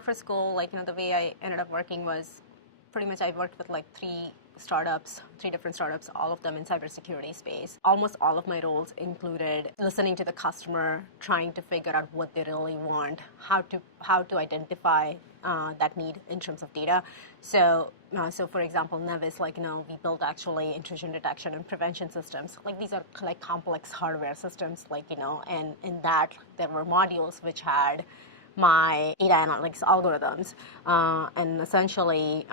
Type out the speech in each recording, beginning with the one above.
after school, the way I ended up working was pretty much I worked with three different startups, all of them in cybersecurity space. Almost all of my roles included listening to the customer, trying to figure out what they really want, how to identify that need in terms of data. So for example, Nevis, we built actually intrusion detection and prevention systems. These are complex hardware systems, and in that there were modules which had my data analytics algorithms. And essentially,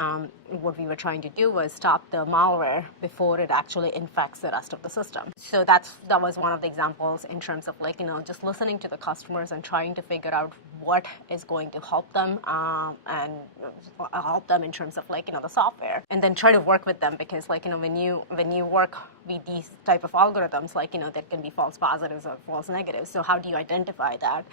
what we were trying to do was stop the malware before it actually infects the rest of the system. So that was one of the examples in terms of just listening to the customers and trying to figure out what is going to help them and help them in terms of the software, and then try to work with them, because when you work with these type of algorithms, there can be false positives or false negatives. So how do you identify that?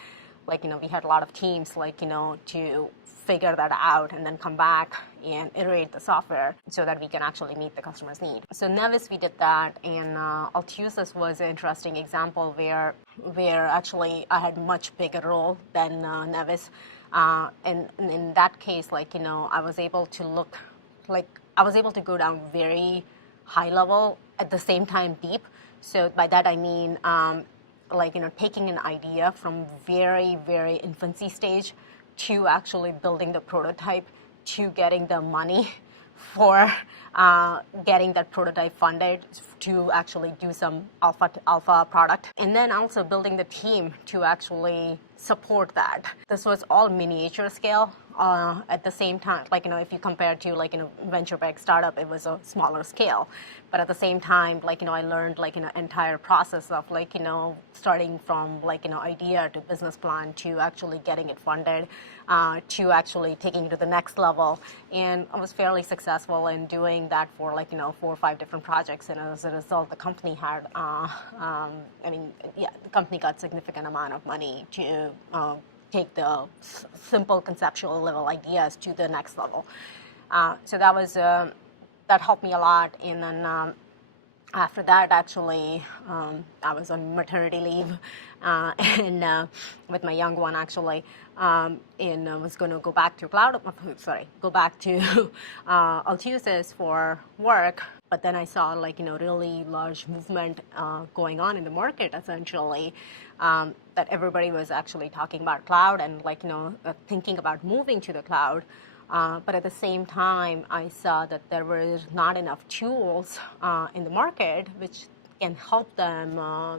We had a lot of teams, to figure that out and then come back and iterate the software so that we can actually meet the customer's need. So Nevis, we did that, and Altusis was an interesting example where actually I had much bigger role than Nevis. And in that case, I was able to go down very high level, at the same time deep. So by that I mean, taking an idea from very, very infancy stage to actually building the prototype, to getting the money for getting that prototype funded to actually do some alpha product, and then also building the team to actually support that. This was all miniature scale. At the same time, if you compare to venture-backed startup, it was a smaller scale. But at the same time, I learned an entire process of starting from idea to business plan to actually getting it funded, to actually taking it to the next level. And I was fairly successful in doing that for 4 or 5 different projects. And as a result, the company had, the company got significant amount of money to take the simple conceptual level ideas to the next level. So that was that helped me a lot. And then after that, actually, I was on maternity leave, and with my young one actually, and I was going to go back to Altusis for work. But then I saw really large movement going on in the market, essentially, that everybody was actually talking about cloud and thinking about moving to the cloud. But at the same time, I saw that there were not enough tools in the market which can help them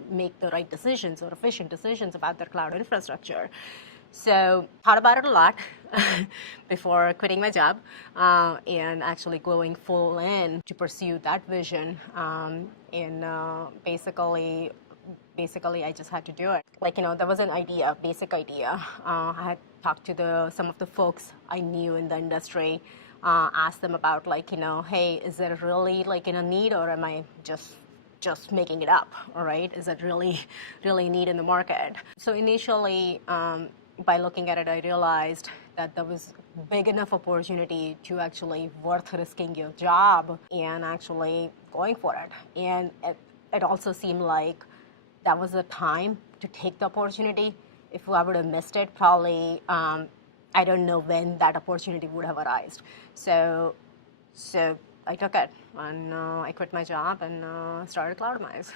make the right decisions or efficient decisions about their cloud infrastructure. So thought about it a lot before quitting my job and actually going full in to pursue that vision. And basically, I just had to do it. There was an idea, basic idea. I had talked to some of the folks I knew in the industry, asked them about hey, is there really a need, or am I just making it up? All right, is it really a need in the market? So initially, by looking at it, I realized that there was big enough opportunity to actually worth risking your job and actually going for it. And it also seemed like that was the time to take the opportunity. If I would have missed it, probably I don't know when that opportunity would have arisen. So I took it, and I quit my job and started Cloudamize.